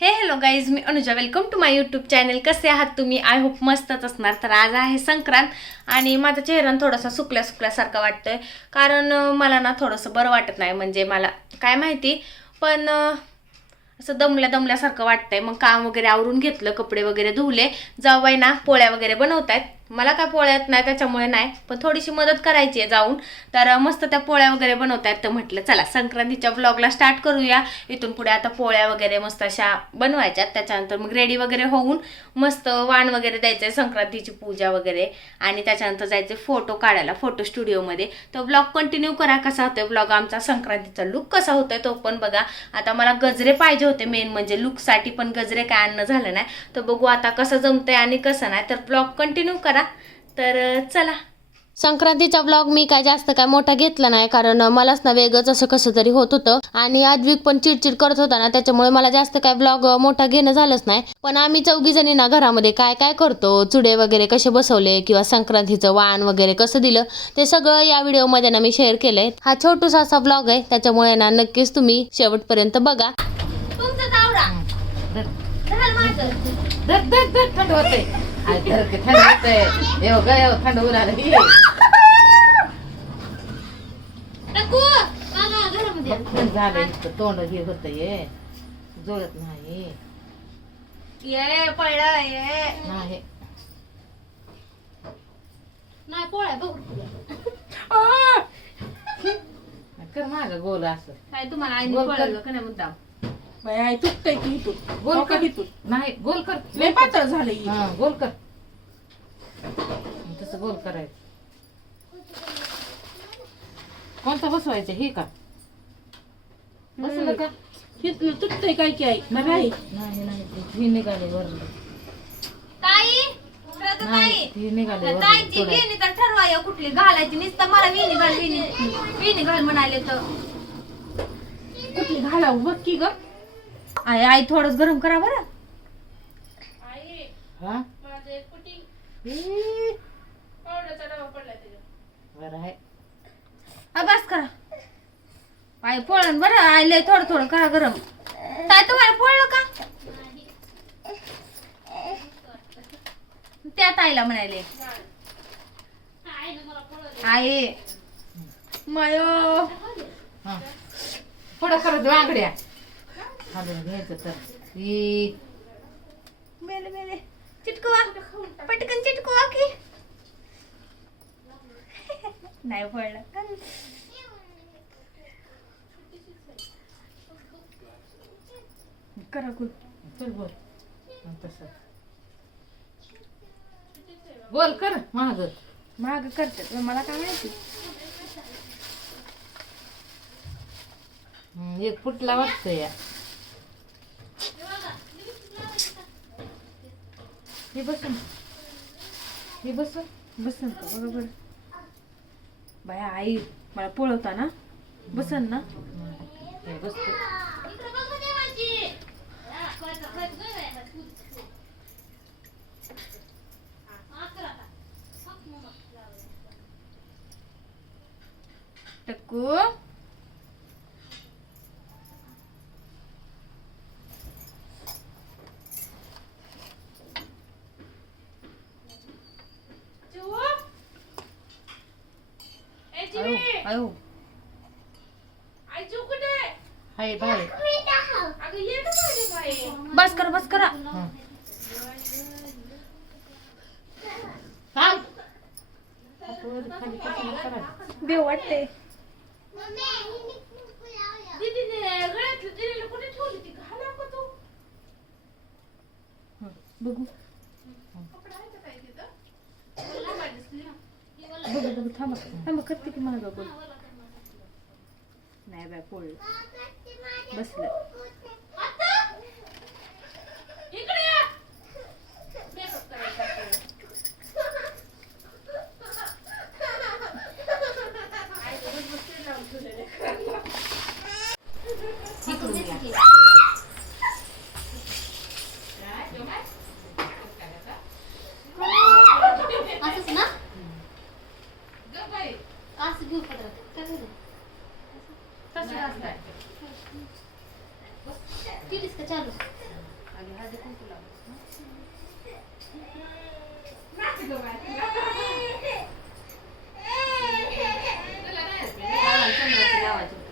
हे hello guys, मी Anuja. Welcome to my YouTube channel. कसे आहात तुम्ही? आय होप मस्तच असणार. तर आज आहे संक्रांत आणि माझा चेहरा थोडासा सुकल्यासारखा वाटतोय, कारण मला ना थोडंसं बरं वाटत नाही. म्हणजे मला काय माहिती, पण असं दमल्यासारखं वाटतंय. मग काम वगैरे आवरून घेतलं, कपडे वगैरे धुवले. जाऊबाई ना पोळ्या वगैरे बनवतायत. मला काय पोळ्या येत नाही त्याच्यामुळे नाही, पण थोडीशी मदत करायची आहे जाऊन. तर मस्त त्या पोळ्या वगैरे बनवतायत. तर म्हटलं चला संक्रांतीच्या व्लॉगला स्टार्ट करूया. इथून पुढे आता पोळ्या वगैरे मस्त अशा बनवायच्यात. त्याच्यानंतर मग रेडी वगैरे होऊन मस्त वाण वगैरे द्यायचंय, संक्रांतीची पूजा वगैरे, आणि त्याच्यानंतर जायचे फोटो काढायला फोटो स्टुडिओमध्ये. तर व्लॉग कंटिन्यू करा. कसा होतोय व्लॉग आमचा, संक्रांतीचा लुक कसा होतोय तो पण बघा. आता मला गजरे पाहिजे होते मेन म्हणजे लुकसाठी, पण गजरे काय आणणं झालं नाही. तर बघू आता कसं जमतंय आणि कसं नाही. तर ब्लॉग कंटिन्यू करा. तर चला. संक्रांतीचा व्लॉग मी काय जास्त काय मोठा घेतला नाही, कारण मलाच ना वेगळंच असं कसं तरी होत होतं आणि आद्विक पण चिडचिड करत होता ना, त्याच्यामुळे मला जास्त काय व्लॉग मोठा घेणं झालंच नाही. पण आम्ही चौघी जणी ना घरामध्ये काय काय करतो, चुडे वगैरे कसे बसवले किंवा संक्रांतीचं वाण वगैरे कसं दिलं, ते सगळं या व्हिडिओमध्ये ना मी शेअर केलंय. हा छोटूसा असा व्लॉग आहे, त्याच्यामुळे ना नक्कीच तुम्ही शेवटपर्यंत बघा. थंड उन्हाळा झालं, तोंड हे होत ये जुळत नाही. ये पळला ये नाही नाही पोळ्या बघ कर माग गोल असं काय तुम्हाला आईने गोल कर. पळवलं का नाही मुद्दाम? आई तुटतंय की इथून गोल कर. इथून नाही गोल कर, लय पातळ झालं ही. हा गोल कर, तसं गोल करायचं. कोणता बसवायचं हे का? बसलं का? इथून तुटतंय काय की आई बघा आई. नाही नाही ही निघाली वरलं. ताई श्रद्धा ताई, नाही ही निघाली ताईची वरलं. वेणी तर ठरवाय कुठली घालायची. नुसतं मला वेणी घाल म्हणाले तर कुठली घालाव बघ की ग. आई आई थोडंच गरम करा बरं. हा ई, बरं आहे. बस करा आई पोळण बरं. आई लय थोडं करा गरम. ताई तुम्हाला पोळलं का? त्या ताईला म्हणाले आई मायो हा पुढं करत वांगड्या हालून घ्यायचं तर ही मेले चिटकवा पटकन चिटकवा की नाही पडलं. करा कुल चल बोल तसं बोल कर माग माग करतात मला काय माहिती. एक फुटला वाटतं या. हे बसून बसन का बरोबर बाया. आई मला पळवता ना, बसन ना. हे बसतो. टक्कू आयो हाय बाय. बस करा. हं. थांब. वर खाली कशाला करायचं? बेव वाटते. बघू थांबा करते की माझा बोल. नाही बाय पोळ बसलं. असंच ना असं घेऊ पत्र. तसं असतंय. आधी हळदी कुंकू लावायचं. चंद्राची लावायची होती.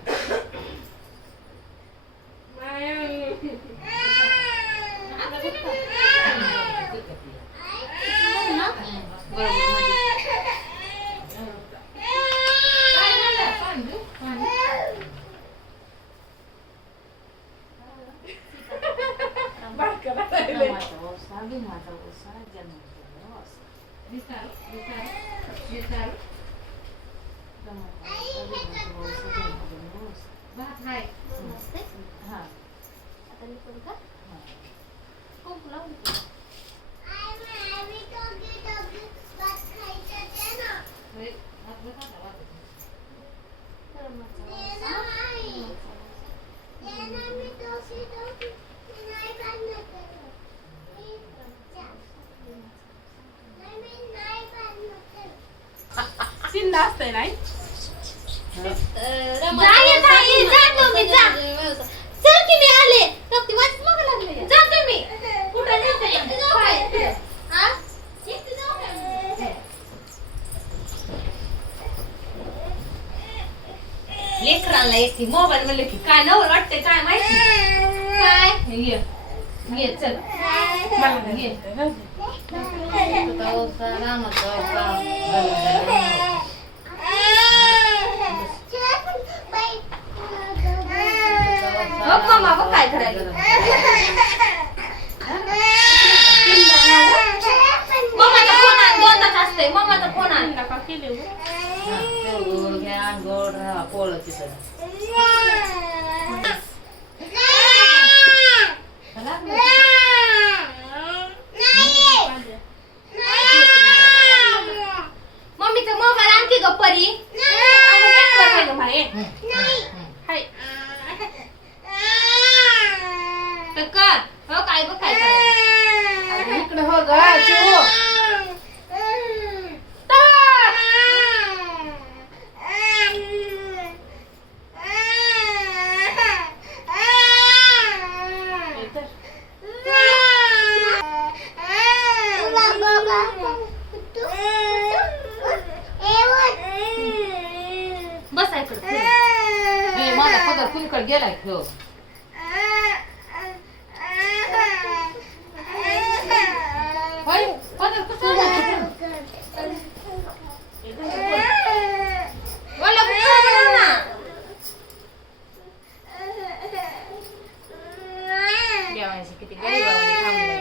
चिंदा असतंय नाही लेकरांना एक मोबाईल म्हणलं की काय नवल वाटतंय काय माहिती काय ये चल मला ये. मम्मा बघ काय करायला मम्माचा फोन आण 2 तास असतंय मम्माचा फोन आण का केले गोड राहा पोळं तिथं. मम्मीचा मोबाईल आणखी ग परी कर हो काय बघ काय करायचं इकडे हो ग चिऊ. बस इकडे हे माझा पदर कुणकड गेलाय ह्यो. होय, पदर कुठं गेला? बोला बोला ना देवांशी किती गरीबावाने थांबलंय.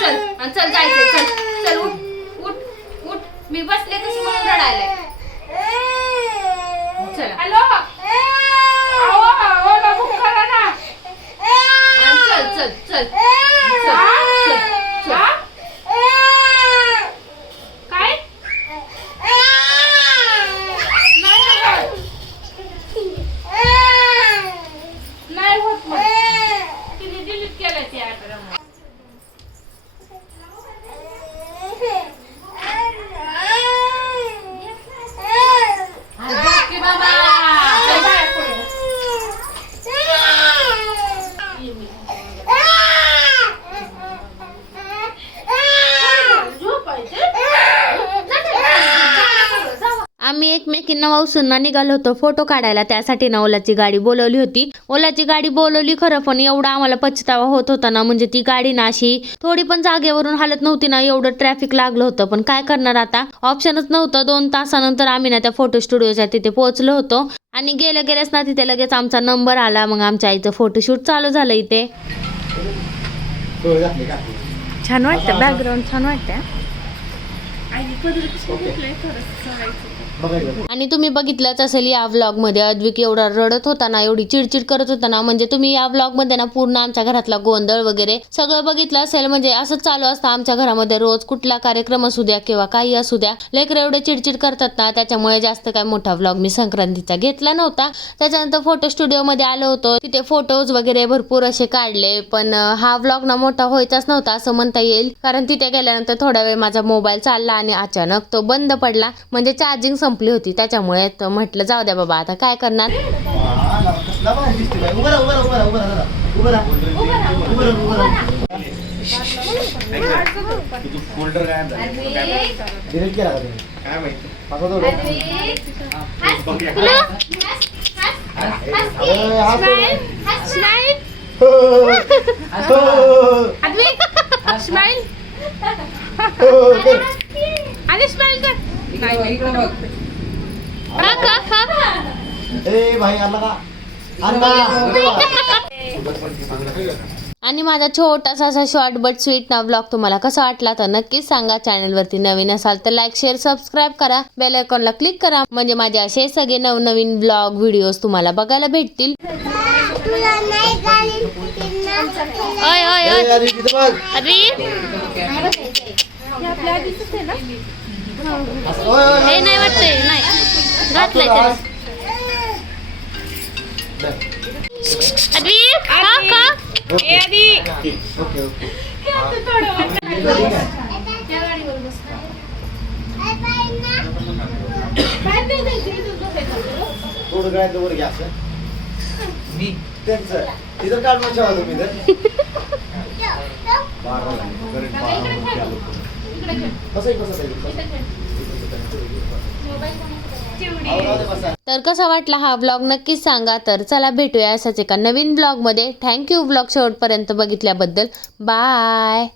चल चल जायचं चल चल उठ उठ उठ मी बसले कशी म्हणून रडायला चल हॅलो ओला बुक करा ना. चल चल चल चल चल काय नाही होत मग तिने डिलीट केलं ते आता. की बाबा आम्ही एकमेकींना वावसूंना निघालो होतो फोटो काढायला त्यासाठी ना ओलाची गाडी बोलवली होती. ओलाची गाडी बोलवली खरं पण एवढा आम्हाला पछतावा होत होता ना म्हणजे ती गाडी ना अशी थोडी पण जागेवरून हालत नव्हती ना एवढं ट्रॅफिक लागलं होतं पण काय करणार आता ऑप्शनच नव्हतं. 2 तासानंतर आम्ही ना त्या फोटो स्टुडिओच्या तिथे पोहोचलो होतो आणि गेल्याच ना तिथे लगेच आमचा नंबर आला. मग आमच्या आईचं फोटोशूट चालू झालं इथे. छान वाटतं बॅकग्राऊंड छान वाटतं आणि तुम्ही बघितलंच असेल या व्लॉग मध्ये अद्विक एवढा रडत होता ना एवढी चिडचिड करत होता ना म्हणजे तुम्ही या व्लॉग मध्ये ना पूर्ण आमच्या घरातला गोंधळ वगैरे सगळं बघितलं असेल. म्हणजे असंच चालू असतं आमच्या घरामध्ये रोज कुठला कार्यक्रम असू द्या किंवा काही असू द्या लेकरं एवढे चिडचिड करतात ना त्याच्यामुळे जास्त काय मोठा व्लॉग मी संक्रांतीचा घेतला नव्हता. त्याच्यानंतर फोटो स्टुडिओ मध्ये आलो होतो तिथे फोटोज वगैरे भरपूर असे काढले पण हा व्लॉग ना मोठा व्हायचाच नव्हता असं म्हणता येईल कारण तिथे गेल्यानंतर थोडा वेळ माझा मोबाईल चालला आणि अचानक तो बंद पडला म्हणजे चार्जिंग संपली होती त्याच्यामुळे म्हटलं जाऊ द्या बाबा आता काय करणार. उभं राहा. उभं राहा, उभं राहा. तू फोल्डर काय डिलीट केला का तुम्ही? काय माहिती पाठवा तेवढं. स्माइल आणि स्माइल कर ए भाई आणला का? आणला. आणि माझा छोटासा असा शॉर्ट बट स्वीट ना ब्लॉग तुम्हाला कसा वाटला तर नक्कीच सांगा. चॅनलवरती नवीन असाल तर लाईक शेअर सबस्क्राईब करा. बेल आयकॉनला क्लिक करा म्हणजे माझे असे सगळे नवनवीन ब्लॉग व्हिडिओज तुम्हाला बघायला भेटतील. ओय ओय ओय ए, आधी तिथं बघ. अरे असं, ओय, ओय, हे ओय. नाही वाटतंय नाही घातलंय त्याला. अरे खा खा. Okay okay okay. थोडं गळ्यात वर घ्या असं. त्यांचं तिथं काढ मग ठेवा तुम्ही तर. बारा झाले. घरी बारा वाजता आलो. बसा एक, बसा ताई. बसा. तर कसा वाटला हा ब्लॉग नक्कीच सांगा. तर चला भेटूया असाच एका नवीन ब्लॉगमध्ये. थँक्यू ब्लॉग शेवटपर्यंत बघितल्याबद्दल. बाय.